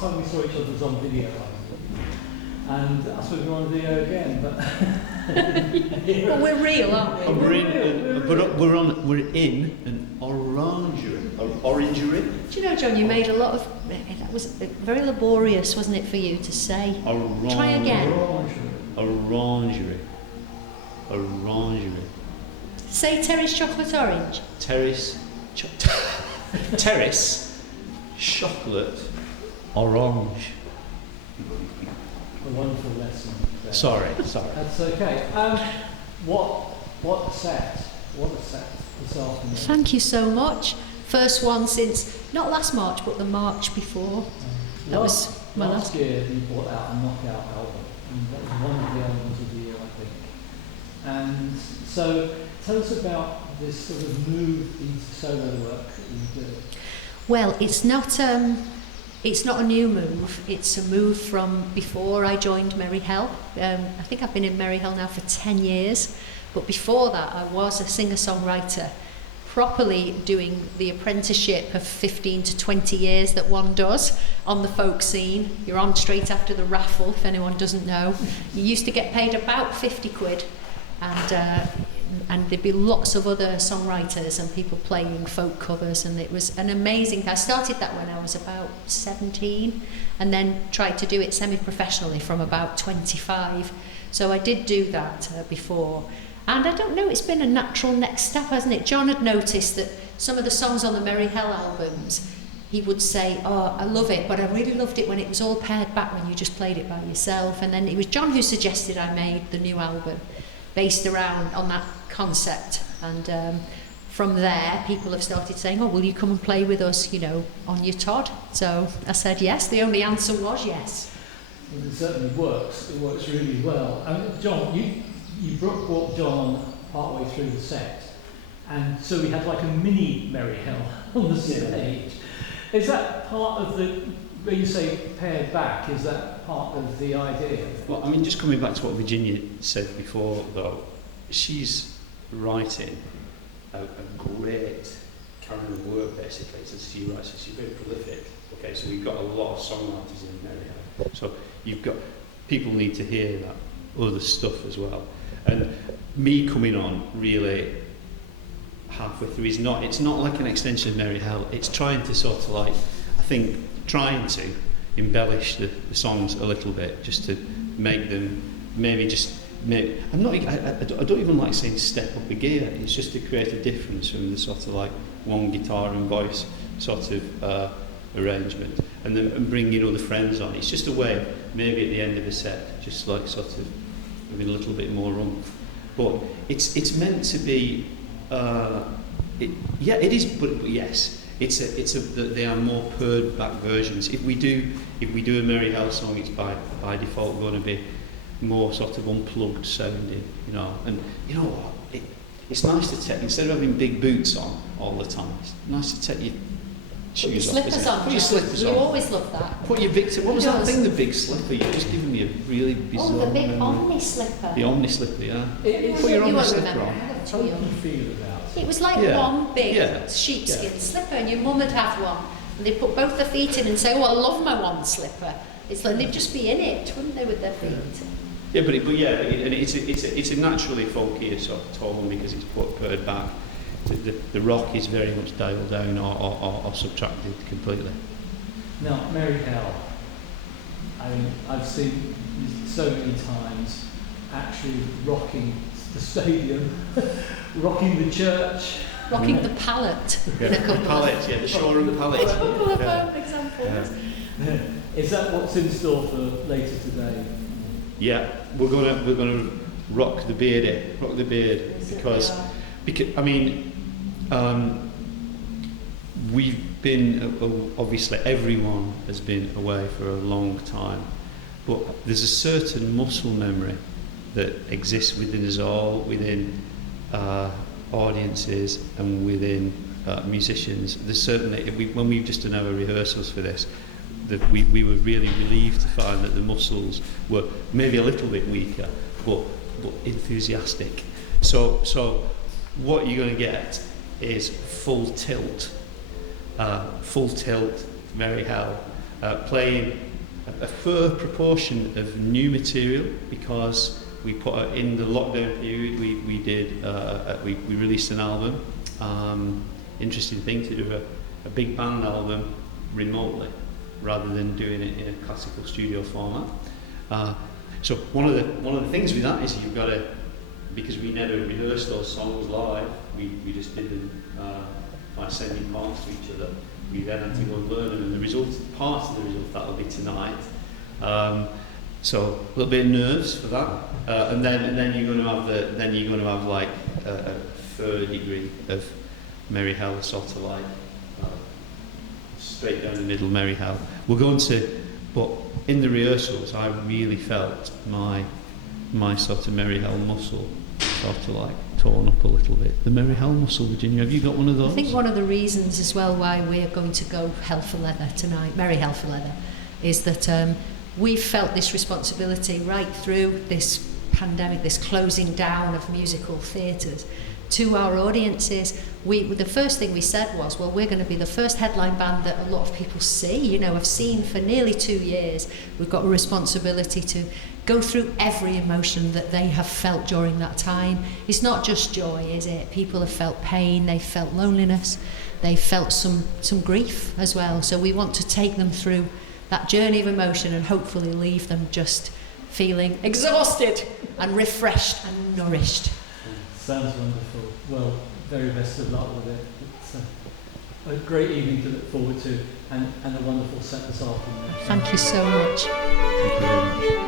last time we saw each other was on video, and I suppose we're on video again, but Well, we're real, aren't we? We're in an orangery. Do you know, John, you made a lot of... That was very laborious, wasn't it, for you to say? Try again. Orangery. Say terrace chocolate orange. Terrace chocolate orange. a wonderful lesson. There. Sorry. That's okay. What a set this afternoon. Thank you so much. First one since, not last March, but the March before. That was my last year you brought out a knockout album. And that was one of the albums of the year, I think. And so tell us about this sort of move into solo work that you do. Well, it's not a new move. It's a move from before I joined Merry Hell. I think I've been in Merry Hell now for 10 years. But before that, I was a singer-songwriter, properly doing the apprenticeship of 15 to 20 years that one does on the folk scene. You're on straight after the raffle, if anyone doesn't know. You used to get paid about 50 quid, and there'd be lots of other songwriters and people playing folk covers, and it was an amazing... I started that when I was about 17, and then tried to do it semi-professionally from about 25. So I did do that before. And I don't know, it's been a natural next step, hasn't it? John had noticed that some of the songs on the Merry Hell albums, he would say, oh, I love it, but I really loved it when it was all pared back, when you just played it by yourself. And then it was John who suggested I made the new album based around on that concept. And from there, people have started saying, oh, will you come and play with us, on your Todd? So I said yes. The only answer was yes. Well, it certainly works. It works really well. John, you brought John partway through the set, and so we had like a mini Merry Hell on the stage. Is that part of the, when you say pared back, is that part of the idea? Well, I mean, just coming back to what Virginia said before, though, she's writing a great kind of work, basically. So she writes, she's very prolific. Okay, so we've got a lot of songwriters in Merry Hell. So you've got, people need to hear that other stuff as well. And me coming on really halfway through it's not like an extension of Merry Hell. It's trying to sort of like, I think, trying to embellish the songs a little bit, just to make them I don't even like saying step up a gear. It's just to create a difference from the sort of like one guitar and voice sort of arrangement, and bringing other friends on. It's just a way of maybe at the end of the set, just like sort of having a little bit more oomph. But it's meant to be, it is, but yes, they are more pared back versions. If we do a Merry Hell song, it's by default going to be more sort of unplugged sounding, and you know what, it's nice to take, instead of having big boots on all the time, it's nice to take your shoes off. Put your slippers on. You always love that. Put your big... What was that thing, the big slipper? You're just giving me a really bizarre... Oh, the big Omni slipper. The Omni slipper, yeah. Put your Omni slipper on. How do you feel about it? It was like one big sheepskin slipper, and your mum would have one. And they'd put both their feet in and say, oh, I love my one slipper. It's like they'd just be in it, wouldn't they, with their feet? Yeah, but it's a naturally folkier sort of tone because it's pared back. The rock is very much dialed down or subtracted completely. Now, Merry Hell, I've seen so many times actually rocking the stadium, rocking the church. Rocking the pallet. The pallet, the showroom pallet. A couple of examples. Yeah. Is that what's in store for later today? Yeah, we're gonna rock the beard because I mean, we've been obviously everyone has been away for a long time, but there's a certain muscle memory that exists within us all, within audiences and within musicians. There's certainly, when we've just done our rehearsals for this, that we were really relieved to find that the muscles were maybe a little bit weaker, but enthusiastic. So what you're going to get is full tilt, Merry Hell, playing a fair proportion of new material, because we put in the lockdown period we released an album. Interesting thing to do a big band album remotely rather than doing it in a classical studio format. So one of the things with that is you've got to, because we never rehearsed those songs live, we just did them by sending parts to each other. We then had to go and learn them, and the result, part of the result, that'll be tonight. So a little bit of nerves for that, and then you're going to have like a third degree of Merry Hell, sort of like straight down the middle Merry Hell. We're going to, but in the rehearsals, I really felt my sort of Merry Hell muscle sort of like torn up a little bit. The Merry Hell muscle, Virginia, have you got one of those? I think one of the reasons as well why we're going to go Hell for Leather tonight, Merry Hell for Leather, is that we've felt this responsibility right through this pandemic, this closing down of musical theatres, to our audiences. The first thing we said was, well, we're going to be the first headline band that a lot of people see, have seen for nearly 2 years. We've got a responsibility to go through every emotion that they have felt during that time. It's not just joy, is it? People have felt pain, they've felt loneliness, they've felt some grief as well. So we want to take them through that journey of emotion and hopefully leave them just feeling exhausted and refreshed and nourished. Sounds wonderful. Well, very best of luck with it. It's a great evening to look forward to, and a wonderful set this afternoon. Thank you so much. Thank you very much.